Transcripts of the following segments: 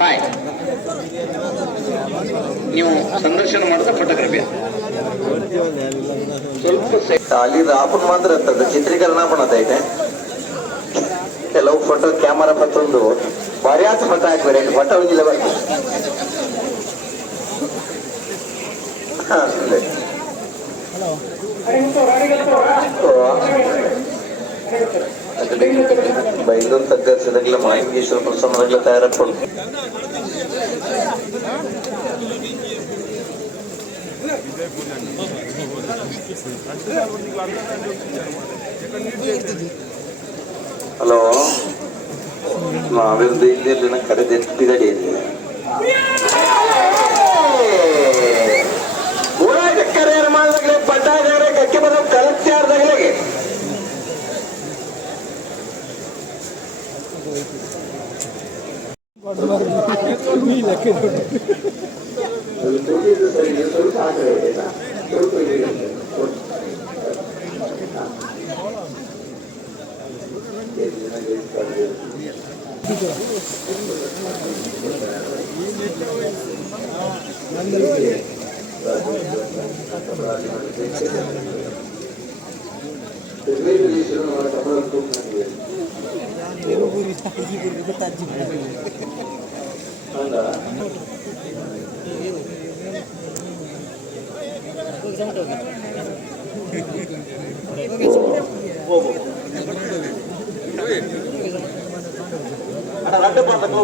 Hi, ನೀವು ಸಂದರ್ಶನ ಮಾಡಿದ ಫೋಟೋಗ್ರಫಿ ಸ್ವಲ್ಪ ಅಲ್ಲಿ ರಾಪನ್ ಮಾತ್ರ ಇರ್ತದೆ, ಚಿತ್ರೀಕರಣ ಮಾಡತೈತೆ. ಕೆಲವು ಫೋಟೋ ಕ್ಯಾಮರಾ ಮತ್ತೊಂದು ಭಾರಿ ಆತ ಫೋಟೋ ಹಾಕ್ಬೇರೆ, ಫೋಟೋ ಹೋಗಿಲ್ಲ ಬರ್ತದೆ. ಬೈಲೂರು ತಗ್ಗಿಸಿದಾಗಲೇ ಮಾಲಿಂಗೇಶ್ವರ ಪ್ರಸನ್ನದಾಗಲೇ ತಯಾರಾಗ್ಕೊಂಡು ಹಲೋ, ನಾವಿರ್ದು ಇಲ್ಲಿ ನಂಗೆ ಕರೆದು ಎಷ್ಟು ಗಡಿಯಲ್ಲಿ ಕರೆಯನ್ನು ಮಾಡಿದಾಗಲೇ ಪಟ್ಟಾದಾಗಲೇ ಕಕ್ಕೆ ಬರೋ ಕಲೆಕ್ಟ್ ಆದಾಗಲೇ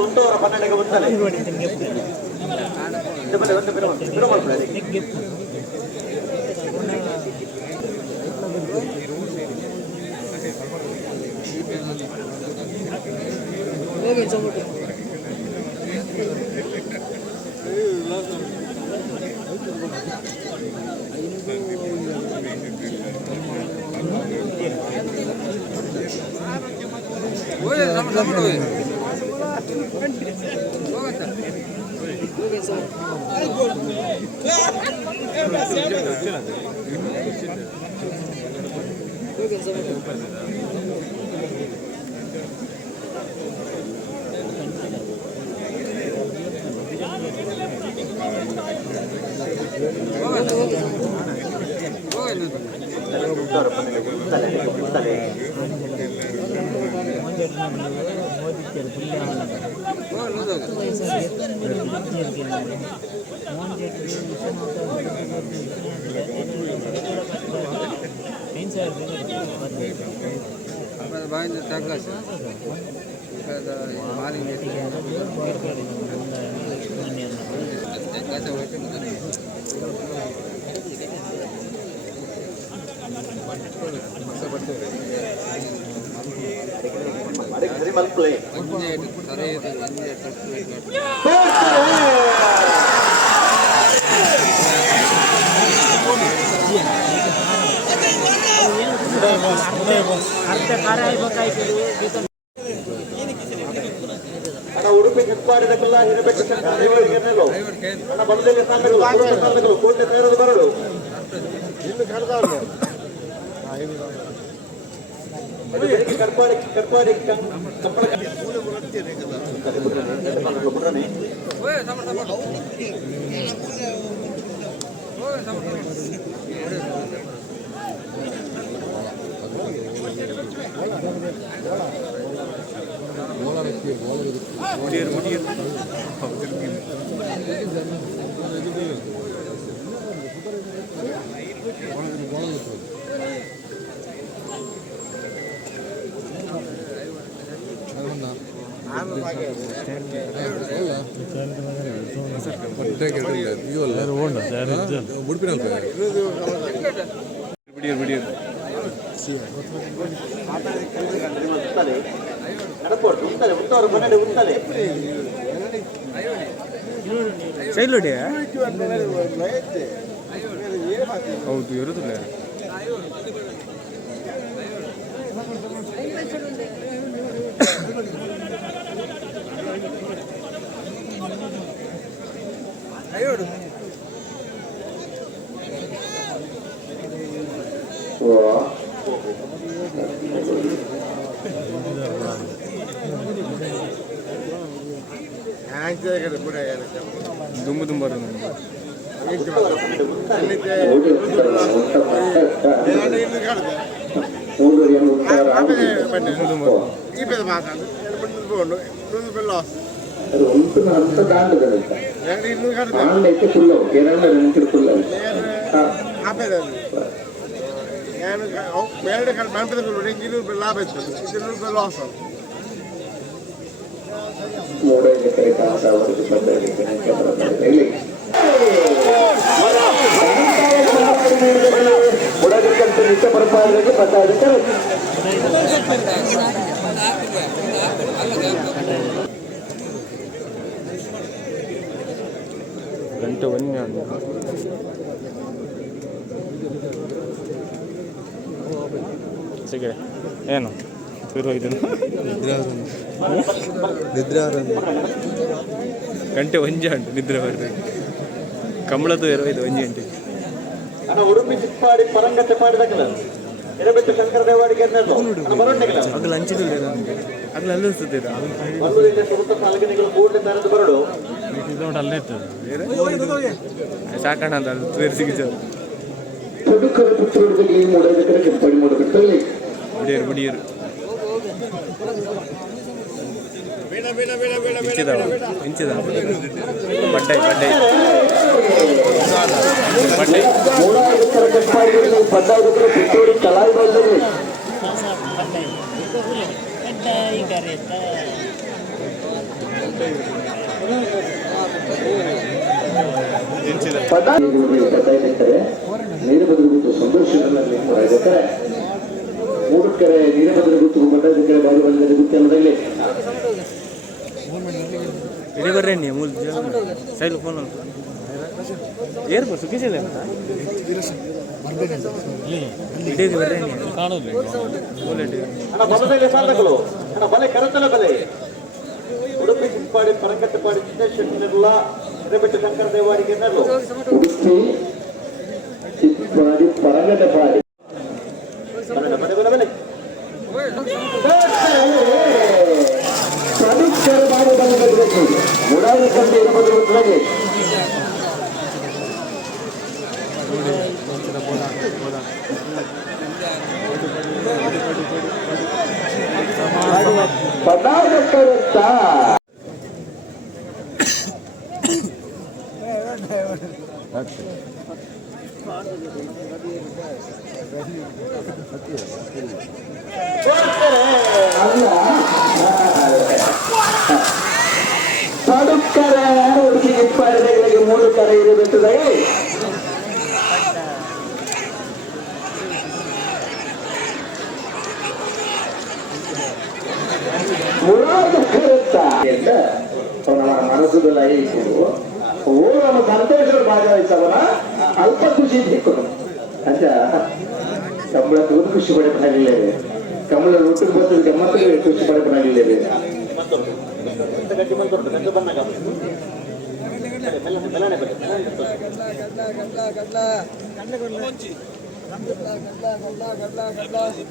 ఉంటోరా 12 ఉండాలి. ಉಡುಪಿ ಕಿತ್ಪಾಡಿದಕ್ಕೆಲ್ಲ ಹಿರಬೇಕು ಬಂದಲ್ಲಿ ಸ್ಥಾನಗಳು ಕೋಟೆ ಸೇರೋದು ಬರಡು ಇನ್ನು ಕರೆದವ್ರು ಕರ್ಪಾಡಿ ಕರ್ಪಾಡಿ ಹೌದು ಇರುದಿಲ್ಲ. Wow. ದುಂಬು ದುಂಬ అంత దాంట్లో అయితే ఫుల్ ఫుల్ ಮೂಡೋ ಎಕರೆ ಕಾಸ ಅವರಿಗೆ ಉಡಗಂತ ನಿತ್ಯ ಪರಪಾಲನೆಗೆ ಪತ್ತಾಧಿಕ ಗಂಟೆ ಒನ್ನೆ ಸಿಗರೆ ಏನು ಶುರುವಾಯ್ತು ನಿದ್ರೆ ಗಂಟೆ ಒಂಜಿ ಅಂಟು ನಿದ್ರೆ ಬರ್ರಿ ಕಂಬಳದ್ದು 25 ಒಂಜಿ ಗಂಟೆ ಉಡುಪಿ ಚಿಪ್ಪಾಡಿ ಪರಂಗತೆ ಪಾಡಿದಾಗಲ ಎರಬೆಟ್ಟು ಶಂಕರ ದೇವಾಡಿಗೆ ಅಗಲ ಹಂಚಿದಿಲ್ಲ ಅಗಲ ಅಲ್ಲಿಸ್ತಿದ್ದೀರ ಬರಡು ಅಲ್ಲೇ ಇರ್ತದೆ ಸಾಕಣ ಅಂತ ಅದು ಬೇರೆ ಸಿಗಿಸೋದು ಬಿಡಿಯರು ಬಿಡಿಯರು ಇಂಚಿದ ಬಡ್ಡೈ ಬಡ್ಡೈ ಬಡ್ಡೈ ನೀರು ಬದಲು ಸಂತೋಷದಲ್ಲಿ ಮೂರು ಕರೆ ನೀರು ಬದಲು ಗುತ್ತು ಬಡ್ಡದ ಕಡೆ ಬಾಗಿ ಬಂದ ಗುತ್ತಿ ಅನ್ನೋದಲ್ಲಿ ಇಡೀ ಬರ್ರಿ ನೀವು ಮೂಲ ಸೈಲ್ ಫೋನ್ ಏರ್ಪೋರ್ಟ್ ಸುಖಿಸಿದೆ ಅಂತ ಇಡೀ ಬರ್ರಿ ನೀವು ಕಾಣೋದು ಬಲೆ ಕರತಲ ಬಲೆ ಉಡುಪಿ ಚಿಪ್ಪಾಡಿ ಪರಂಗಟ್ಟಪಾಡಿ ಚಿನ್ನಶೆಟ್ಟಿನಲ್ಲ ಎರಬೆಟ್ಟು ಶಂಕರ ದೇವಾಡಿಗೆ ಉಡುಪಿ ಚಿಪ್ಪಾಡಿ ಪರಂಗಟ್ಟಪಾಡಿ ಮುಡಾಯಿ ಕಂಡು ಇರಬಹುದು ಪದಾರ್ಥ ಪಡುಕರ ಹುಡುಗಿಗೆ ಪಡೆಗಳಿಗೆ 3 ಕರೆ ಇರಬೇಕದೆ ಮನಸ್ಸುಗಳ ಓರನ್ನು ಸಂತೋಷ ಭಾಗವಹಿಸವನ ಅಲ್ಪ ಖುಷಿ ಸಿಕ್ಕನು ಅಂತ ಕಂಬಳ ತಗೊಂಡು ಖುಷಿ ಪಡೆಪನಾಗಿದ್ದೇವೆ ಕಂಬಳ ಊಟಕ್ಕೆ ಬಂದ ಗಮ್ಮತ್ತಿಗೆ ಖುಷಿ ಪಡೆಪನಾಗಿದ್ದೇವೆ ಕಡಪಾಡಿ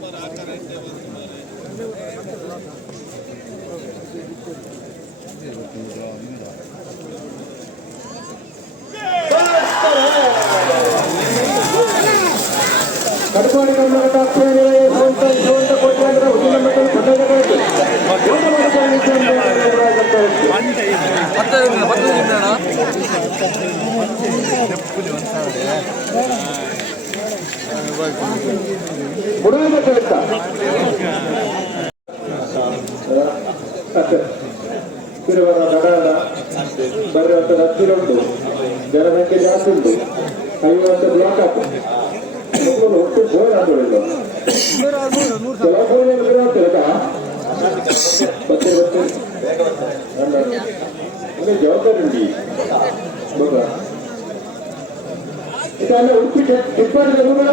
ಬುಡಾದ ಕೆಲಸ ತಿರುವರ ದಡಾಡ ಬರುವಂತ ಹತ್ತಿರ ಉಂಟು ಜನಸಂಖ್ಯೆ ಜಾಸ್ತಿ ಉಂಟು ಐವತ್ತು ಬ್ಲಾಕ್ ಆಯ್ತು ಒಟ್ಟು ಫೋನ್ ಆಗೋಳಿಲ್ಲ ಕೆಲವು ಫೋನ್ ಬತ್ತೆ ಜವಾಬ್ದಾರಿ ಉಂಟು ಬಗ ಇದೆಲ್ಲ ಉಡುಪಿ ಡಿಪಾರ್ಟ್ಮೆಂಟ್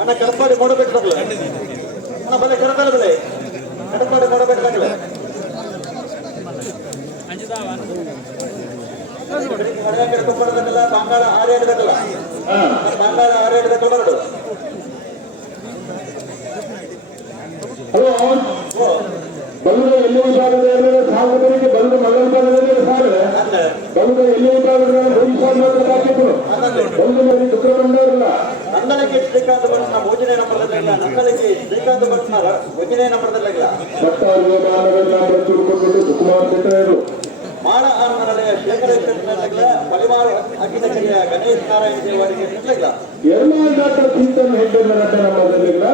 ಅಣ್ಣ ಕಡಪಾಡಿ ಮಾಡಬೇಕು ಅಣ್ಣ ಬಲೆ ಕರತಲ ಬೆಲೆ ಕಟ್ಟಪಾಡು ಮಾಡಬೇಕಾಗಲ್ಲ ಕಟ್ಟಪಾಡದಲ್ಲ ಬಂಗಾಳ ಹಾರೇಡಬೇಕಲ್ಲ ಬಂಗಾಳ ಹಾರೇಡಬೇಕಲ್ಲ ಬರಡು ಹಲೋ ಬಲ್ಲದ ಎಲ್ಲಿ ವಿಭಾಗದ ಸಾರ್ವಜನಿಕ ಬಲ್ಲದ ಮಂಗಲ ಭಾಗದಲ್ಲಿ ಸಾರೆ ಬಲ್ಲದ ಎಲ್ಲಿ ವಿಭಾಗದ ಮಾತ್ರ ಹಾಕಿದ್ರು ಬಲ್ಲದಲ್ಲಿ ಶುಕ್ರಮಂಡವರಲ್ಲ ನಂದನಕ್ಕೆ ಶ್ರೀಕಾಂತ ಭಟ್ನ ಭೋಜನೆ ನಂಬರದಲ್ಲ ನಂದನಕ್ಕೆ ಶ್ರೀಕಾಂತ ಭಟ್ನ ಭೋಜನೆ ನಂಬರದಲ್ಲ ತಿಳ್ಕೊಂಡು ಸುಕುಮಾರ್ ಶೆಟ್ಟರು ಮಾಳ ಆನಂದನೆಯ ಶೇಖರೇಶ್ ಶೆಟ್ಟರ್ನಲ್ಲ ಪಲಿಮಾರು ಅಖಿಲ ಜಿಲ್ಲೆಯ ಗಣೇಶ್ ನಾರಾಯಣ ದೇವರಿಗೆ ಸಿಗಲಿಲ್ಲ ಎರಡನೇ ಡಾಕ್ಟರ್ ಚಿಂತನ್ ಹೆಗ್ಡೆ ನಂಬರದಲ್ಲಿಲ್ಲ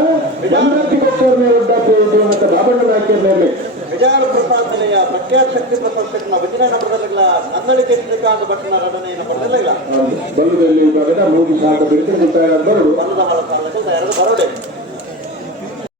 ವಿಧಾನಕ್ಕೆ ಭಕ್ತರನ್ನೇ ಒಡ್ಡಾಕಿ ಮತ್ತು ಬಾಬಣ್ಣ ನಾಯಕರಲ್ಲಿ ವಿಜಯ ಪ್ರಸಾದ್ ನಿಲಯ ಪ್ರಖ್ಯಾತ ಶಕ್ತಿ ಪ್ರಶಸ್ತಿನ ಭಜನೆ ನಂಬರದಲ್ಲ ನಂದಳಿಕೆ ಶ್ರೀಕಾಂತ ಭಟ್ನ ರಟನೆ ನಂಬರದಲ್ಲ ಬಲ್ಲದಲ್ಲಿ ಭಾಗದ ಮೂರು ಶಾಖ ಬಿಡುತ್ತೆ ಬಲ್ಲದ ಹಾಳ ಸಾಲಕ್ಕೆ ಎರಡು ಬರೋಡೆ